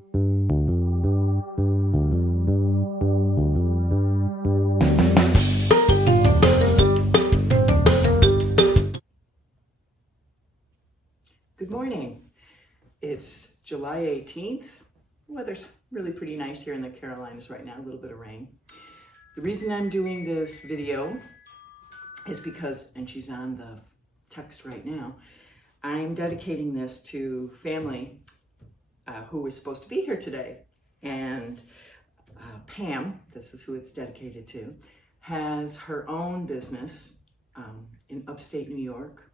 Good morning. It's July 18th. Weather's really pretty nice here in the Carolinas right now, a little bit of rain. The reason I'm doing this video is because, and she's on the text right now, I'm dedicating this to family who was supposed to be here today. And Pam, this is who it's dedicated to, has her own business in upstate New York.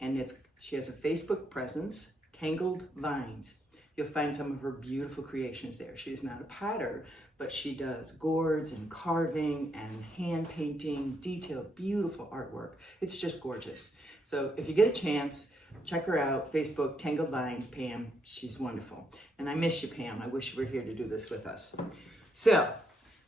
And she has a Facebook presence, Tangled Vines. You'll find some of her beautiful creations there. She's not a potter, but she does gourds and carving and hand painting, detailed, beautiful artwork. It's just gorgeous. So if you get a chance, check her out, Facebook, Tangled Vines, Pam. She's wonderful. And I miss you, Pam. I wish you were here to do this with us. So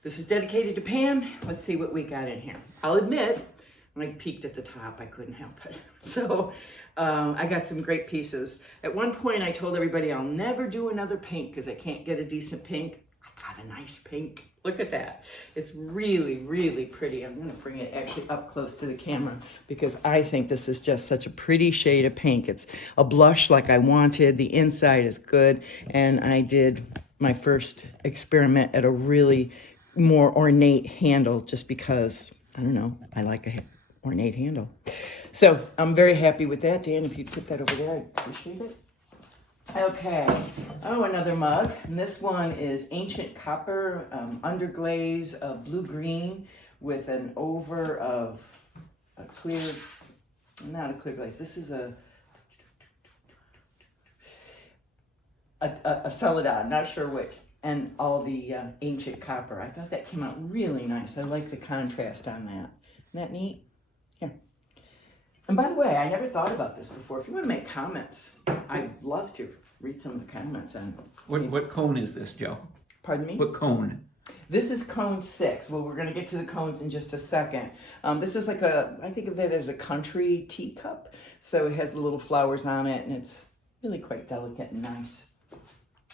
this is dedicated to Pam. Let's see what we got in here. I'll admit, when I peeked at the top, I couldn't help it. So I got some great pieces. At one point, I told everybody I'll never do another pink because I can't get a decent pink. I got a nice pink. Look at that. It's really, really pretty. I'm going to bring it actually up close to the camera because I think this is just such a pretty shade of pink. It's a blush like I wanted. The inside is good. And I did my first experiment at a really more ornate handle just because, I don't know, I like a ornate handle. So I'm very happy with that. Dan, if you'd put that over there, I'd appreciate it. Okay. Oh, another mug. And this one is ancient copper, underglaze, blue-green with an over of a clear, not a clear glaze. This is a celadon, not sure which. And all the ancient copper. I thought that came out really nice. I like the contrast on that. Isn't that neat? Here. And by the way, I never thought about this before. If you want to make comments, I'd love to read some of the comments on What cone is this, Joe? Pardon me? What cone? This is cone 6. Well, we're going to get to the cones in just a second. This is like I think of it as a country teacup. So it has the little flowers on it, and it's really quite delicate and nice.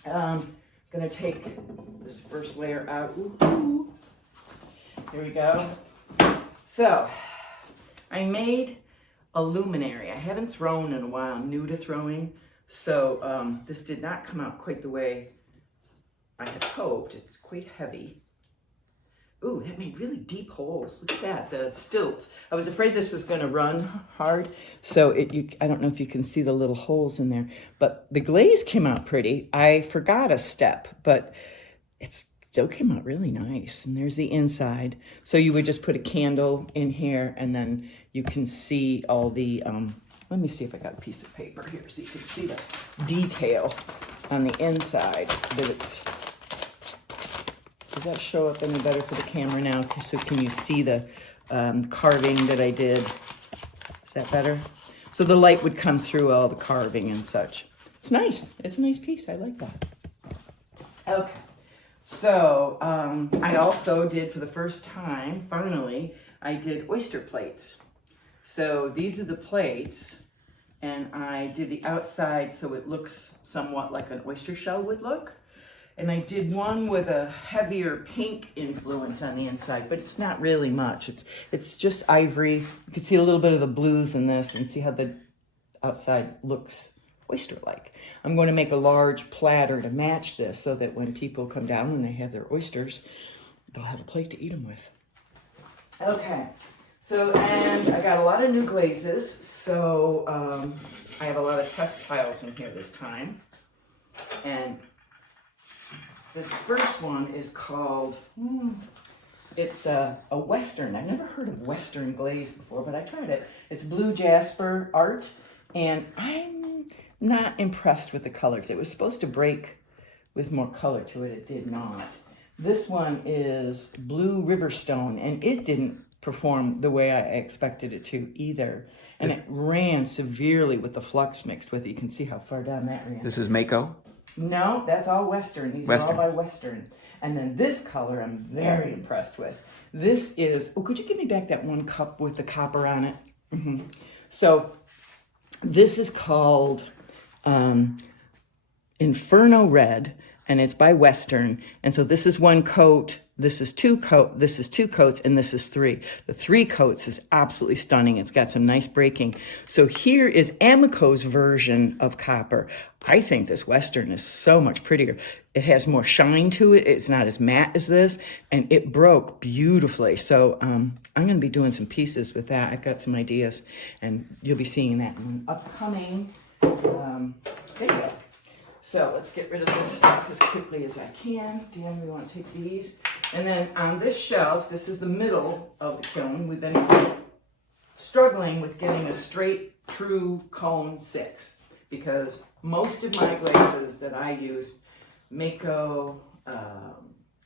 Gonna take this first layer out. Ooh. Here we go. So, I made a luminary. I haven't thrown in a while. I'm new to throwing. So, this did not come out quite the way I had hoped. It's quite heavy. Ooh, that made really deep holes. Look at that, the stilts. I was afraid this was gonna run hard. So I don't know if you can see the little holes in there, but the glaze came out pretty. I forgot a step, but it still came out really nice. And there's the inside. So you would just put a candle in here and then you can see all the, let me see if I got a piece of paper here so you can see the detail on the inside that it's. Does that show up any better for the camera now? So can you see the carving that I did? Is that better? So the light would come through all the carving and such. It's nice. It's a nice piece. I like that. Okay. So I also did, for the first time, finally, I did oyster plates. So these are the plates, and I did the outside so it looks somewhat like an oyster shell would look. And I did one with a heavier pink influence on the inside, but it's not really much. It's just ivory. You can see a little bit of the blues in this and see how the outside looks oyster-like. I'm going to make a large platter to match this so that when people come down and they have their oysters, they'll have a plate to eat them with. Okay, so, and I got a lot of new glazes. So I have a lot of Testiles in here this time. And this first one is called, it's a Western. I've never heard of Western glaze before, but I tried it. It's blue jasper art, and I'm not impressed with the colors. It was supposed to break with more color to it. It did not. This one is blue riverstone, and it didn't perform the way I expected it to either. And it ran severely with the flux mixed with it. You can see how far down that ran. This is Mako? No, that's all Western. These are all by Western. And then this color I'm very impressed with. This is, oh, could you give me back that one cup with the copper on it? So this is called Inferno Red, and it's by Western. And so this is one coat, this is two coats, and this is three. The 3 coats is absolutely stunning. It's got some nice breaking. So here is Amico's version of copper. I think this Western is so much prettier. It has more shine to it. It's not as matte as this, and it broke beautifully. So I'm going to be doing some pieces with that. I've got some ideas, and you'll be seeing that in an upcoming video. So let's get rid of this stuff as quickly as I can. Dan, we want to take these. And then on this shelf, this is the middle of the kiln. We've been struggling with getting a straight, true cone 6 because most of my glazes that I use, Mako,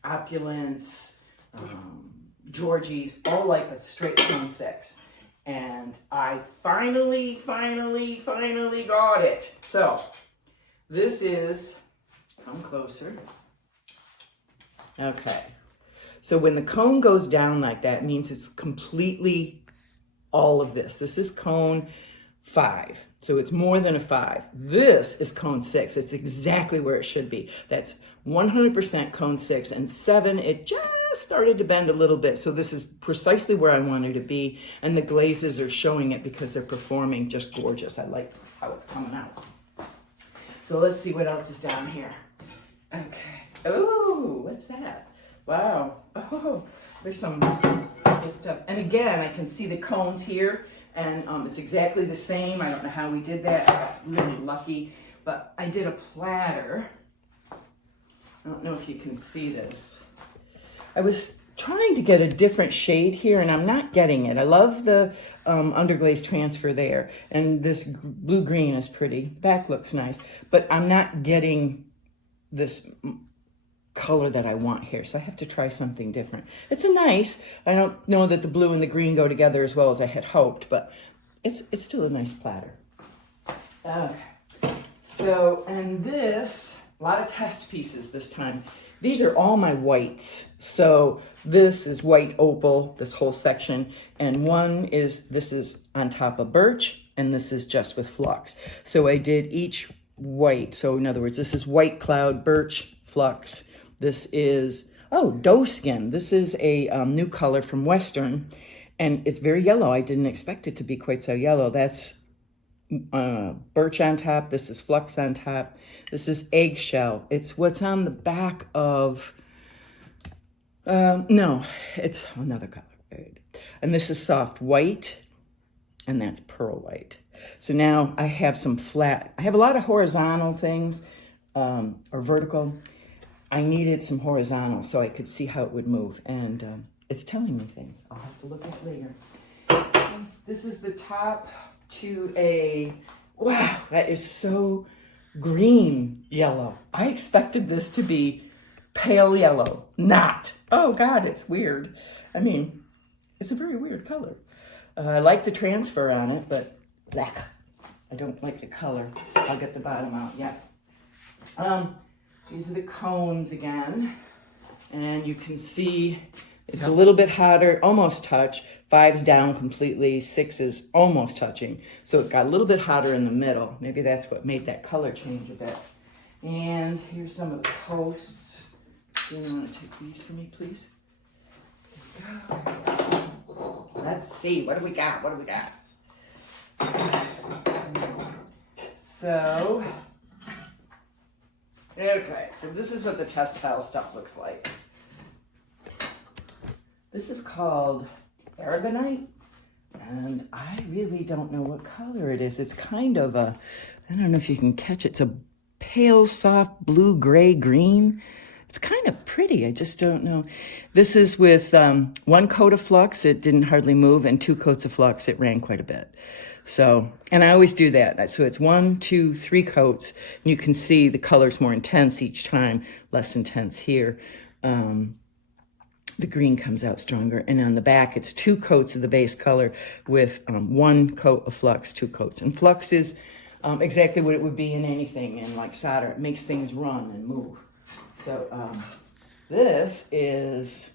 Opulence, Georgie's, all like a straight cone 6. And I finally got it. So this is, come closer. Okay. So when the cone goes down like that, it means it's completely all of this. This is cone 5. So it's more than a 5. This is cone 6. It's exactly where it should be. That's 100% cone 6. And 7, it just started to bend a little bit. So this is precisely where I wanted to be. And the glazes are showing it because they're performing just gorgeous. I like how it's coming out. So let's see what else is down here. Okay. Oh, what's that? Wow. Oh, there's some good stuff. And again, I can see the cones here, and it's exactly the same. I don't know how we did that. I got really lucky, but I did a platter. I don't know if you can see this. I was trying to get a different shade here, and I'm not getting it. I love the underglaze transfer there, and this blue-green is pretty. Back looks nice, but I'm not getting this color that I want here, so I have to try something different. It's a nice, I don't know that the blue and the green go together as well as I had hoped, but it's still a nice platter. Okay, so, and this, a lot of test pieces this time. These are all my whites. So this is white opal, this whole section, and this is on top of birch, and this is just with flux. So I did each white. So in other words, this is white cloud, birch, flux. This is, doe skin. This is a new color from Western, and it's very yellow. I didn't expect it to be quite so yellow. That's birch on top. This is flux on top. This is eggshell. It's what's on the back of, no, it's another color. And this is soft white, and that's pearl white. So now I have some flat, I have a lot of horizontal things, or vertical. I needed some horizontal so I could see how it would move, and it's telling me things. I'll have to look at it later. This is the top to a, wow, that is so green yellow. I expected this to be pale yellow, not. Oh God, it's weird. I mean, it's a very weird color. I like the transfer on it, but I don't like the color. I'll get the bottom out, yeah. These are the cones again, and you can see it's a little bit hotter, almost touch. 5's down completely, 6 is almost touching. So it got a little bit hotter in the middle. Maybe that's what made that color change a bit. And here's some of the posts. Do you want to take these for me, please? Let's see, what do we got? What do we got? So, okay, so this is what the Testile stuff looks like. This is called Aragonite, and I really don't know what color it is. It's kind of a, I don't know if you can catch it. It's a pale, soft blue, gray, green. It's kind of pretty. I just don't know. This is with 1 coat of flux. It didn't hardly move, and 2 coats of flux. It ran quite a bit. So, and I always do that. So it's 1, 2, 3 coats. And you can see the color's more intense each time, less intense here. The green comes out stronger. And on the back, it's 2 coats of the base color with 1 coat of flux, 2 coats. And flux is exactly what it would be in anything, in like solder. It makes things run and move. So this is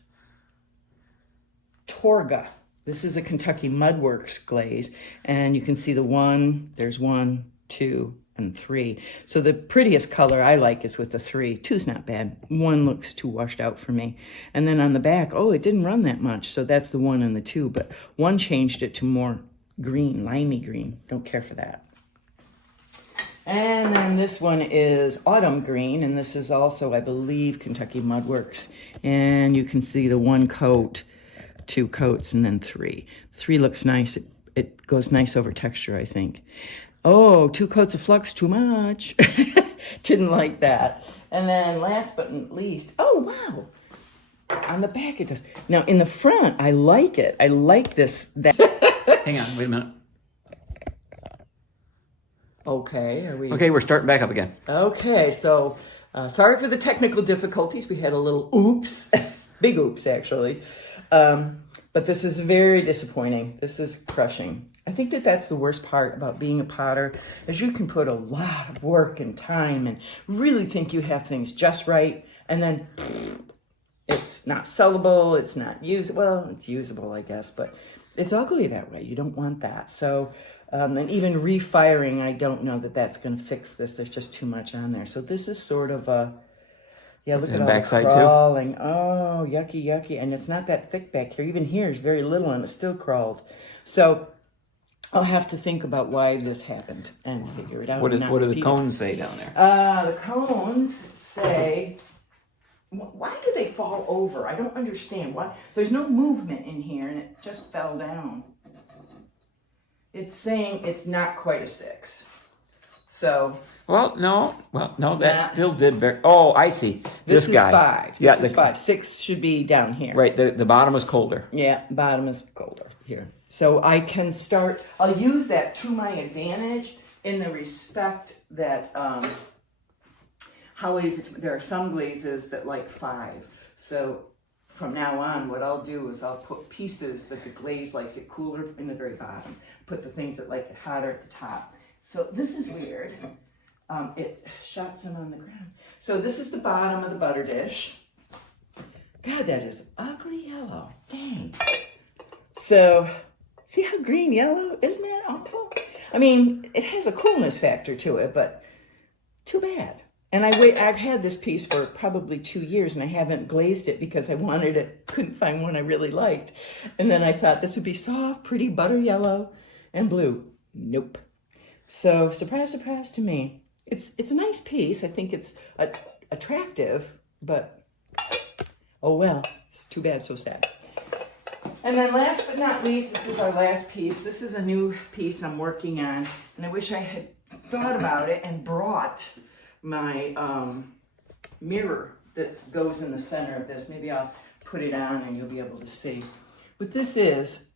Torga. This is a Kentucky Mudworks glaze. And you can see there's 1, 2, and 3. So the prettiest color I like is with the 3. 2's not bad. 1 looks too washed out for me. And then on the back, oh, it didn't run that much. So that's the 1 and the 2. But 1 changed it to more green, limey green. Don't care for that. And then this one is autumn green. And this is also, I believe, Kentucky Mud Works. And you can see the 1 coat, 2 coats, and then 3. 3 looks nice. It goes nice over texture, I think. Oh, 2 coats of flux, too much. Didn't like that. And then last but not least, oh, wow. On the back it does. Now, in the front, I like it. I like this. That. Hang on, wait a minute. Okay, are we? Okay, we're starting back up again. Okay, so sorry for the technical difficulties. We had a little oops. Big oops, actually. But this is very disappointing. This is crushing. I think that that's the worst part about being a potter, is you can put a lot of work and time and really think you have things just right, and then it's not sellable, it's not usable. Well, it's usable, I guess, but it's ugly that way. You don't want that. So, and even refiring, I don't know that that's going to fix this. There's just too much on there. So this is sort of a, yeah, look at all the crawling. Too? Oh, yucky, yucky. And it's not that thick back here. Even here is very little and it still crawled. So I'll have to think about why this happened and figure it out. What do the cones say down there? The cones say, why do they fall over? I don't understand. Why? There's no movement in here and it just fell down. It's saying it's not quite a 6. So. No, that still did very. Oh, I see. This guy. Is 5. This is 5. 6 should be down here. Right. The bottom is colder. Yeah, bottom is colder here. So I can start. I'll use that to my advantage in the respect that how easy there are some glazes that like 5. So from now on, what I'll do is I'll put pieces that the glaze likes it cooler in the very bottom. Put the things that like it hotter at the top. So this is weird. It shots them on the ground. So this is the bottom of the butter dish. God, that is ugly yellow. Dang. So, see how green yellow? Isn't that awful? I mean, it has a coolness factor to it, but too bad. And I've had this piece for probably 2 years, and I haven't glazed it because I wanted it, couldn't find one I really liked. And then I thought this would be soft, pretty butter yellow and blue. Nope. So, surprise, surprise to me. It's a nice piece. I think it's attractive, but oh well. It's too bad, so sad. And then last but not least, this is our last piece. This is a new piece I'm working on, and I wish I had thought about it and brought my mirror that goes in the center of this. Maybe I'll put it on and you'll be able to see. What this is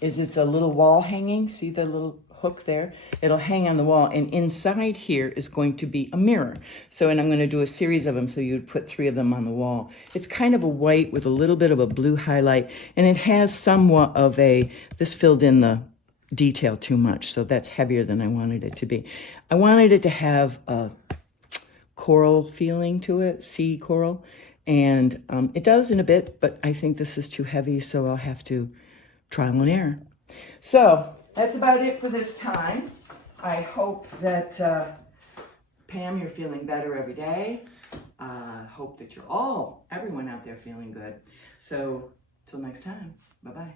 it's a little wall hanging. See the little hook there? It'll hang on the wall, and inside here is going to be a mirror. So, and I'm going to do a series of them, so you'd put 3 of them on the wall. It's kind of a white with a little bit of a blue highlight, and it has somewhat of this filled in the detail too much, so that's heavier than I wanted it to be. I wanted it to have a coral feeling to it, sea coral, and it does in a bit, but I think this is too heavy, so I'll have to trial and error. So that's about it for this time. I hope that, Pam, you're feeling better every day. Hope that everyone out there feeling good. So till next time, bye-bye.